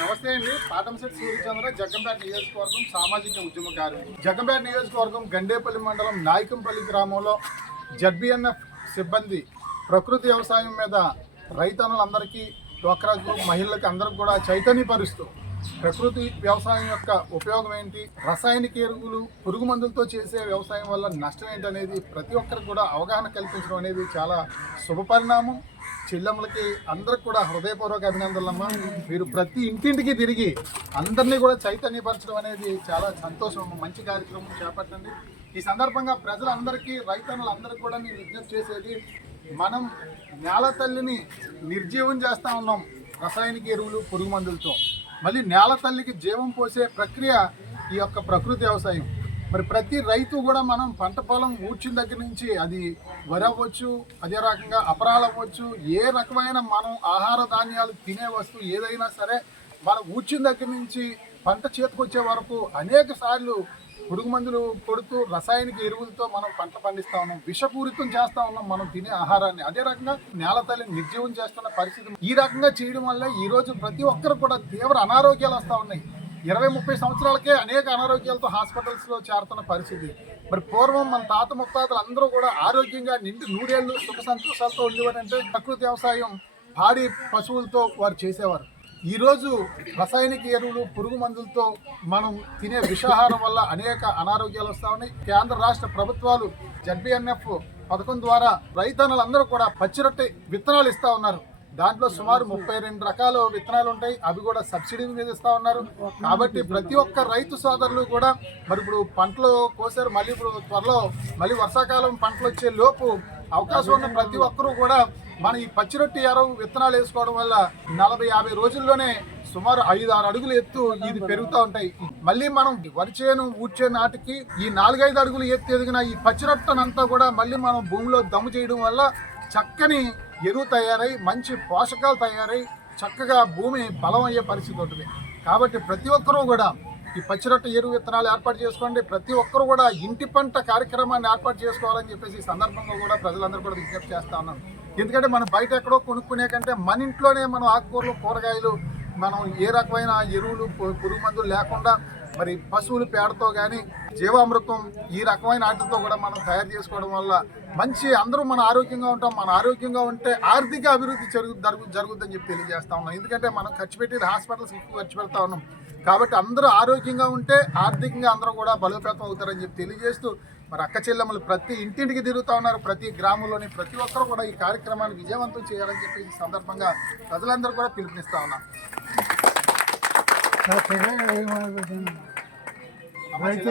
నమస్తే అండి. పాటంశెట్టి సూర్యచంద్ర జగ్గంపేట నియోజకవర్గం సామాజిక ఉద్యమకారు జగ్గంపేట నియోజకవర్గం గండేపల్లి మండలం నాయకంపల్లి గ్రామంలో జడ్బిఎన్ఎఫ్ సిబ్బంది ప్రకృతి వ్యవసాయం మీద రైతన్నులందరికీ డ్వాక్రా గ్రూప్ మహిళలకు అందరికి కూడా చైతన్యపరుస్తూ ప్రకృతి వ్యవసాయం యొక్క ఉపయోగం ఏంటి రసాయనిక ఎరువులు పురుగు మందులతో చేసే వ్యవసాయం వల్ల నష్టం ఏంటి అనేది ప్రతి ఒక్కరికి కూడా అవగాహన కల్పించడం అనేది చాలా శుభపరిణామం. చెల్లెమ్మలకి అందరికి కూడా హృదయపూర్వక అభినందనలమ్మా. మీరు ప్రతి ఇంటింటికి తిరిగి అందరినీ కూడా చైతన్యపరచడం అనేది చాలా సంతోషం. మంచి కార్యక్రమం చేపట్టండి. ఈ సందర్భంగా ప్రజలందరికీ రైతన్నులందరికీ కూడా నేను విజ్ఞప్తి చేసేది మనం నేల తల్లిని నిర్జీవం చేస్తూ ఉన్నాం రసాయనిక ఎరువులు పురుగు మందులతో. మళ్ళీ నేల తల్లికి జీవం పోసే ప్రక్రియ ఈ యొక్క ప్రకృతి వ్యవసాయం. మరి ప్రతి రైతు కూడా మనం పంట పొలం ఊడ్చిన దగ్గర నుంచి అది వరి అవ్వచ్చు అదే రకంగా అపరాలు అవ్వచ్చు ఏ రకమైన మనం ఆహార ధాన్యాలు తినే వస్తువు ఏదైనా సరే మనం ఊడ్చిన దగ్గర నుంచి పంట చేతికొచ్చే వరకు అనేక సార్లు పురుగు మందులు కొడుతూ రసాయనిక ఎరువులతో మనం పంట పండిస్తా ఉన్నాం విషపూరితం చేస్తా ఉన్నాం మనం తినే ఆహారాన్ని. అదే రకంగా నేల తల్లిని నిర్జీవం చేస్తున్న పరిస్థితి ఈ రకంగా చేయడం వల్ల ఈ రోజు ప్రతి ఒక్కరు కూడా తీవ్ర అనారోగ్యాలు వస్తూ ఉన్నాయి. ఇరవై ముప్పై సంవత్సరాలకే అనేక అనారోగ్యాలతో హాస్పిటల్స్లో చేరుతున్న పరిస్థితి. మరి పూర్వం మన తాత ముత్తాతలు అందరూ కూడా ఆరోగ్యంగా నిండి నూరేళ్ళు సుఖ సంతోషాలతో ఉండేవారంటే ప్రకృతి వ్యవసాయం పాడి పశువులతో వారు చేసేవారు. ఈరోజు రసాయనిక ఎరువులు పురుగు మందులతో మనం తినే విషాహారం వల్ల అనేక అనారోగ్యాలు వస్తా ఉన్నాయి. కేంద్ర రాష్ట్ర ప్రభుత్వాలు జడ్బిఎన్ఎఫ్ పథకం ద్వారా రైతన్నులందరూ కూడా పచ్చిరొట్టె విత్తనాలు ఇస్తా ఉన్నారు. దాంట్లో సుమారు ముప్పై రెండు రకాల విత్తనాలు ఉంటాయి. అవి కూడా సబ్సిడీ మీద ఇస్తా ఉన్నారు. కాబట్టి ప్రతి ఒక్క రైతు సోదరులు కూడా మరి ఇప్పుడు పంటలు కోసారు. మళ్ళీ ఇప్పుడు త్వరలో మళ్ళీ వర్షాకాలం పంటలు వచ్చే లోపు అవకాశం ఉన్న ప్రతి ఒక్కరూ కూడా మన ఈ పచ్చిరొట్టి ఎరవు విత్తనాలు వేసుకోవడం వల్ల నలభై యాభై రోజుల్లోనే సుమారు ఐదు ఆరు అడుగులు ఎత్తు ఇది పెరుగుతూ ఉంటాయి. మళ్ళీ మనం వరి చేను ఊడ్చే నాటికి ఈ నాలుగైదు అడుగులు ఎత్తు ఎదిగిన ఈ పచ్చిరొట్టనంతా కూడా మళ్ళీ మనం భూమిలో దమ్ము చేయడం వల్ల చక్కని ఎరువు తయారై మంచి పోషకాలు తయారై చక్కగా భూమి బలం అయ్యే పరిస్థితి ఉంటుంది. కాబట్టి ప్రతి ఒక్కరూ కూడా ఈ పచ్చిరొట్ట ఎరువు విత్తనాలు ఏర్పాటు చేసుకోండి. ప్రతి ఒక్కరు కూడా ఇంటి పంట కార్యక్రమాన్ని ఏర్పాటు చేసుకోవాలని చెప్పేసి ఈ సందర్భంగా కూడా ప్రజలందరూ కూడా విజ్ఞప్తి చేస్తా ఉన్నాను ఎందుకంటే మనం బయట ఎక్కడో కొనుక్కునే కంటే మన ఇంట్లోనే మనం ఆకుకూరలు కూరగాయలు మనం ఏ రకమైన ఎరువులు పురుగు మందులు లేకుండా మరి పశువుల పేడతో కానీ జీవామృతం ఈ రకమైన వాటితో కూడా మనం తయారు చేసుకోవడం వల్ల మంచి అందరూ మన ఆరోగ్యంగా ఉంటాం మన ఆరోగ్యంగా ఉంటే ఆర్థిక అభివృద్ధి జరుగు జరుగు జరుగుద్దని చెప్పి తెలియజేస్తా ఉన్నాం. ఎందుకంటే మనం ఖర్చు పెట్టి హాస్పిటల్స్ ఎక్కువ ఖర్చు పెడతా ఉన్నాం. కాబట్టి అందరూ ఆరోగ్యంగా ఉంటే ఆర్థికంగా అందరూ కూడా బలోపేతం అవుతారని చెప్పి తెలియజేస్తూ మరి అక్క చెల్లెమ్మలు ప్రతి ఇంటింటికి తిరుగుతూ ఉన్నారు. ప్రతి గ్రామంలోని ప్రతి ఒక్కరు కూడా ఈ కార్యక్రమాన్ని విజయవంతం చేయాలని చెప్పి ఈ సందర్భంగా ప్రజలందరూ కూడా పిలుపునిస్తా ఉన్నారు నా పిల్లలు ఏమనుకుంటున్నారు? రైతు